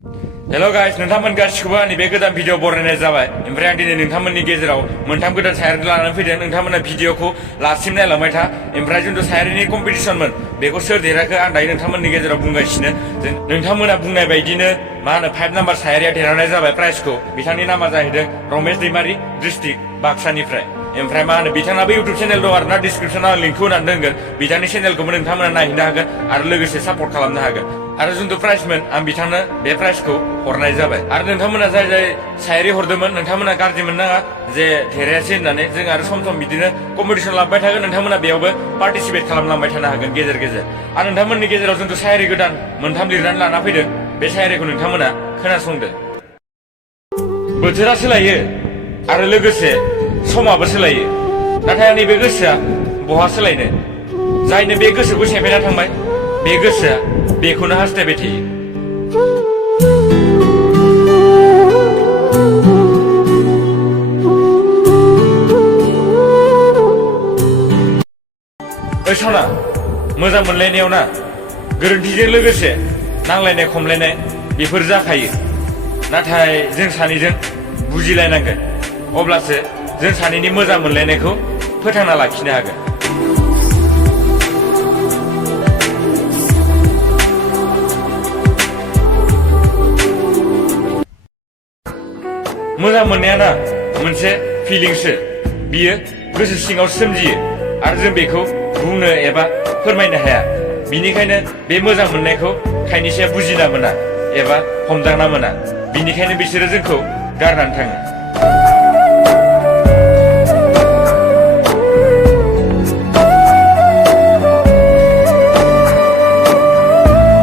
Hello guys, नोंथांमोन गासिखौबो आंनि बे गोदान भिडिअ बरायनाय जाबाय। ओमफ्राय आं दिनै नोंथांमोननि गेजेराव मोनथाम गोदान सायारि लानानै फैदों। नोंथांमोना भिडिअखौ लास्टसिम नायलांबाय था। ओमफ्राय जोंथ' सायारिनि कम्पिटिसनमोन, बेखौ सोर देरहाखो आं दायो नोंथांमोननि गेजेराव बुंगासिनो। नोंथांमोना बुंनाय बायदिनो मा होनो 5 नाम्बार सायारिया देरहानाय जाबाय प्राइजखौ। बिथांनि नामा जाहैदों रमेश दैमारि, डिस्ट्रिक्ट बाक्सानिफ्राय। ओमफ्राय मा होनो बिथाङाबो इउटुब चेनेल दं आरोना, डिसक्रिपसनाव आं लिंकखौ होनानै दोनगोन। बिथांनि चेनेलखौबो नोंथांमोना नायहैनो हागोन आरो लोगोसे सापर्ट खालामनो हागोन। आरो जोंथ' प्राइजमोन, आं बिथांनो बे प्राइजखौ हरनाय जाबाय। आरो नोंथांमोना जाय जाय सायारि हरदोंमोन नोंथांमोना गाज्रि मोननाङा जे देरहायासै होननानै। जों आरो सम सम बिदिनो कम्पिटिसन लाबाय थागोन, नोंथांमोना बेयावबो पार्टिसिपेट खालामलांबाय थानो हागोन गेजेर गेजेर। आरो नोंथांमोननि गेजेराव जोंथ' सायारि गोदान मोनथाम लिरनानै लाना फैदों। बे सायारिखौ नोंथांमोना खोनासंदो। बोथोरा सोलायो आरो लोगोसे समाबो सोलायो, नाथाय आंनि बे गोसोआ बहा सोलायनो। जायनो बे गोसोखौ सेफायना थांबाय, बे गोसोआ बेखौनो हास्थायबाय थायो। ओइ सना, मोजां मोनलायनायाव ना गोरोन्थिजों लोगोसे नांलायनाय खमलायनाय बेफोर जाखायो। नाथाय जों सानैजों बुजिलायनांगोन, अब्लासो जों सानैनि मोजां मोनलायनायखौ फोथांना लाखिनो हागोन। मोजां मोननाया ना मोनसे फिलिंसो, बियो गोसो सिङाव सोमजियो आरो जों बेखौ बुंनो एबा फोरमायनो हाया। बिनिखायनो बे मोजां मोननायखौ खायसेया बुजिना मोना एबा हमदांना मोना। बिनिखायनो बिसोरो जोंखौ गारनानै थाङो।